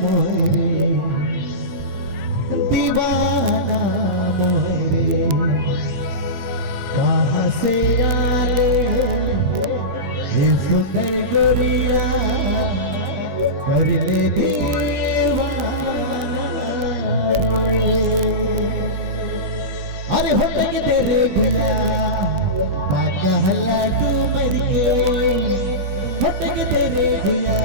मोरे दीवाना मोरे कहाँ से आले ये सुंदर गोरिया कर ले दीवाना। अरे होटल तेरे भैया बाका हल्ला तू मर के होटल तेरे भैया।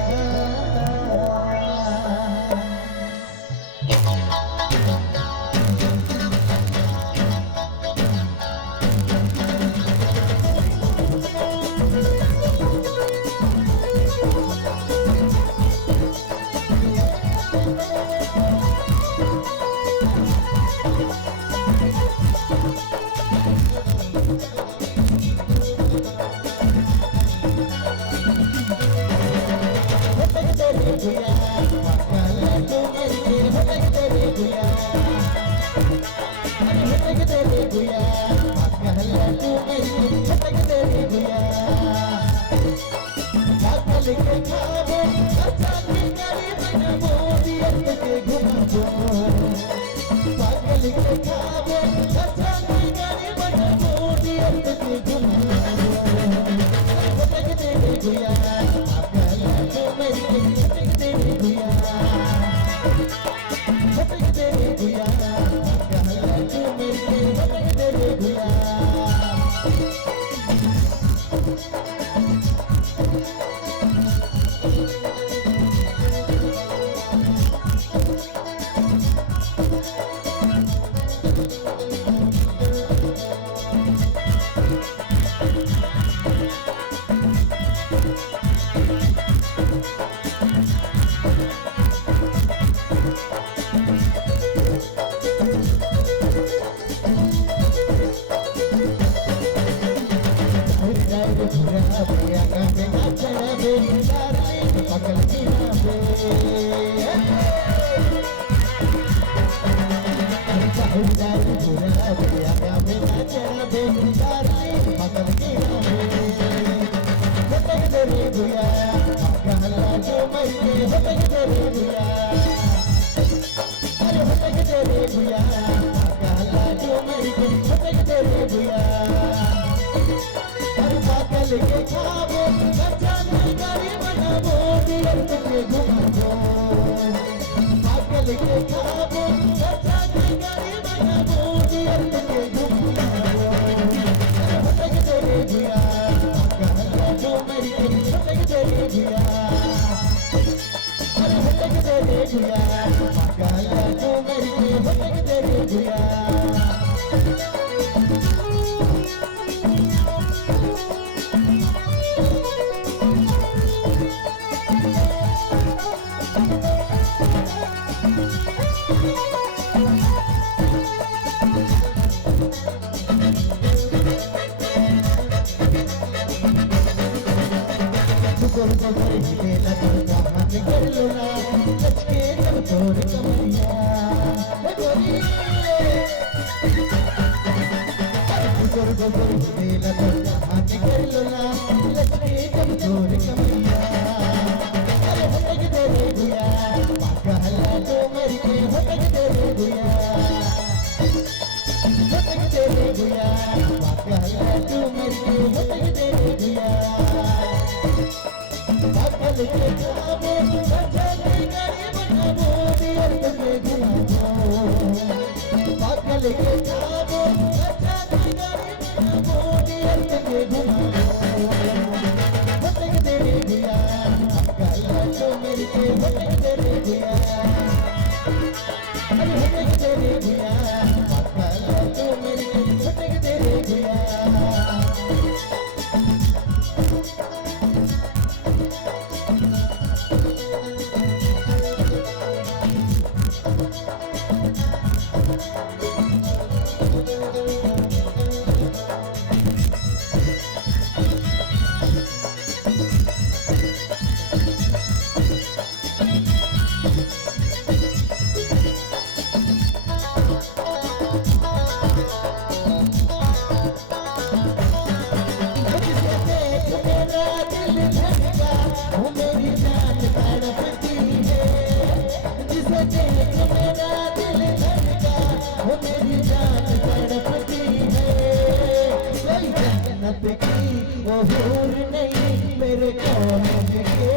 वो हूर नहीं मेरे कॉलेज के,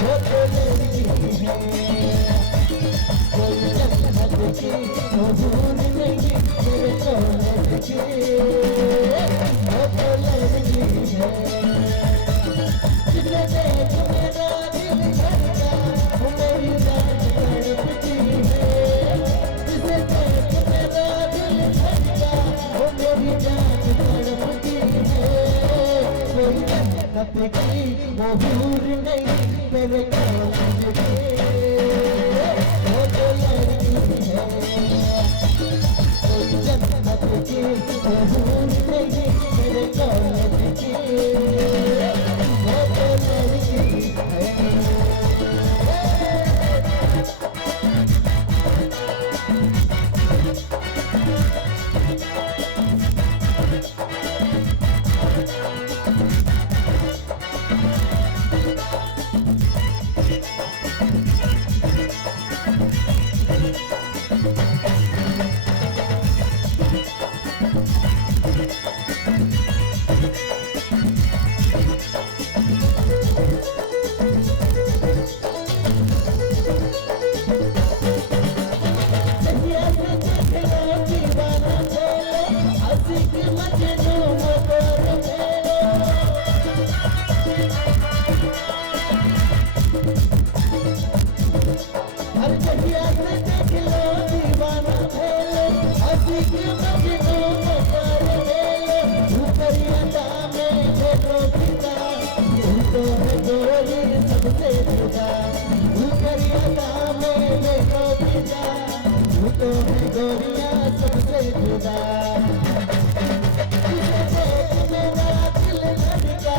वो तो लड़की है कोई जन्नत की, वो हूर नहीं मेरे कॉलेज के, वो तो लड़की है। जिसे देख मेरा दिल धड़का, वो मेरी जान तड़पती है, जिसे देख मेरा दिल धड़का, वो मेरी जान तड़पती है। कोई जन्नत की वो हूर नहीं मेरे कॉलेज के, वो तो लड़की है कोई जन्नत की वो हूर नहीं मेरे कॉलेज की, वो तो लड़की है। तो है गोरिया सबसे जुदा, जिसे देख मेरा दिल धड़का,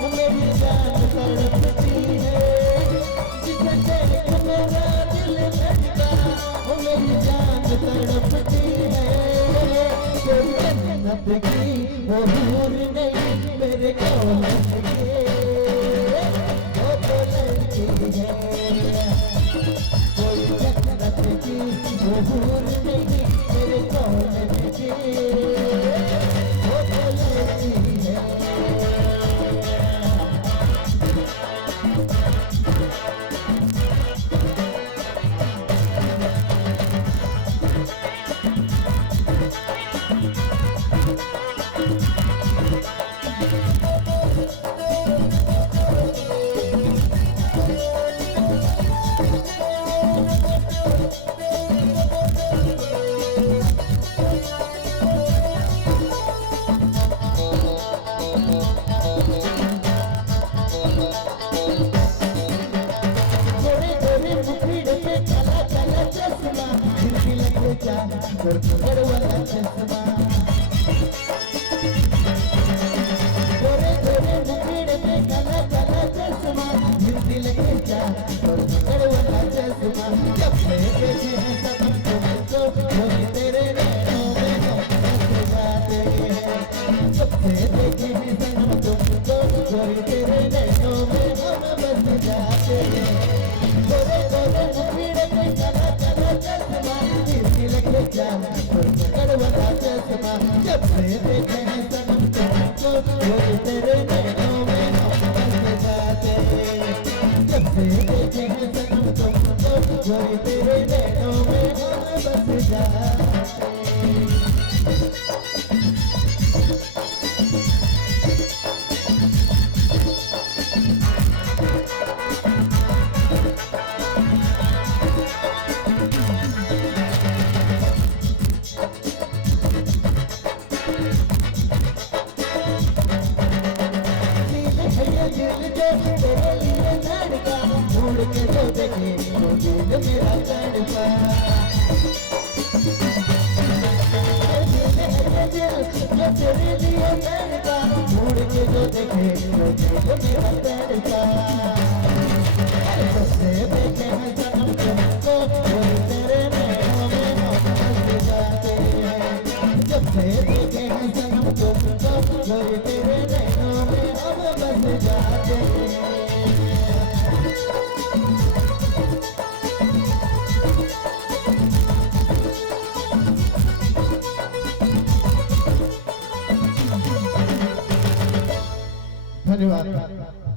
वो मेरी जान तड़पती है, जिसे देख मेरा दिल धड़का, वो मेरी जान तड़पती है। कोई जन्नत की वो हूर नहीं मेरे कॉलेज के, वो तो लड़की है कोई जन्नत की वो हूर नहीं मेरे कॉलेज की, वो तो लड़की है। गोरे वाला चश्मा, गोरे गोरे मुखड़े पे काला काला चश्मा, दिल के जा गोरे वाला चश्मा। जब से देखे हैं सनम तुमको, वो तेरे नैनों में हम बस जाते हैं। जब से देखे हैं सनम तुमको, वो तेरे नैनों में हम बस जाते हैं। गोरे गोरे मुखड़े पे काला काला चश्मा, दिल के जा गोरे वाला चश्मा। जब से देखे हैं सनम तुमको, वो तेरे नैनों में हम बस जाते हैं। जब से देखे हैं सनम तुमको, वो तेरे नैनों में हम बस जाते हैं। तेरे लिए धड़का, मुड़ के जो देखे वो दिल मेरा तड़पा। जो तेरे लिए धड़का, मुड़ के जो देखे वो दिल मेरा तड़पा। जब से देखे हैं सनम तुमको, वो तेरे नैनों में हम बस जाते हैं। जब से देखे हैं सनम तुमको, वो तेरे नैनों में हम बस जाते हैं। धन्यवाद।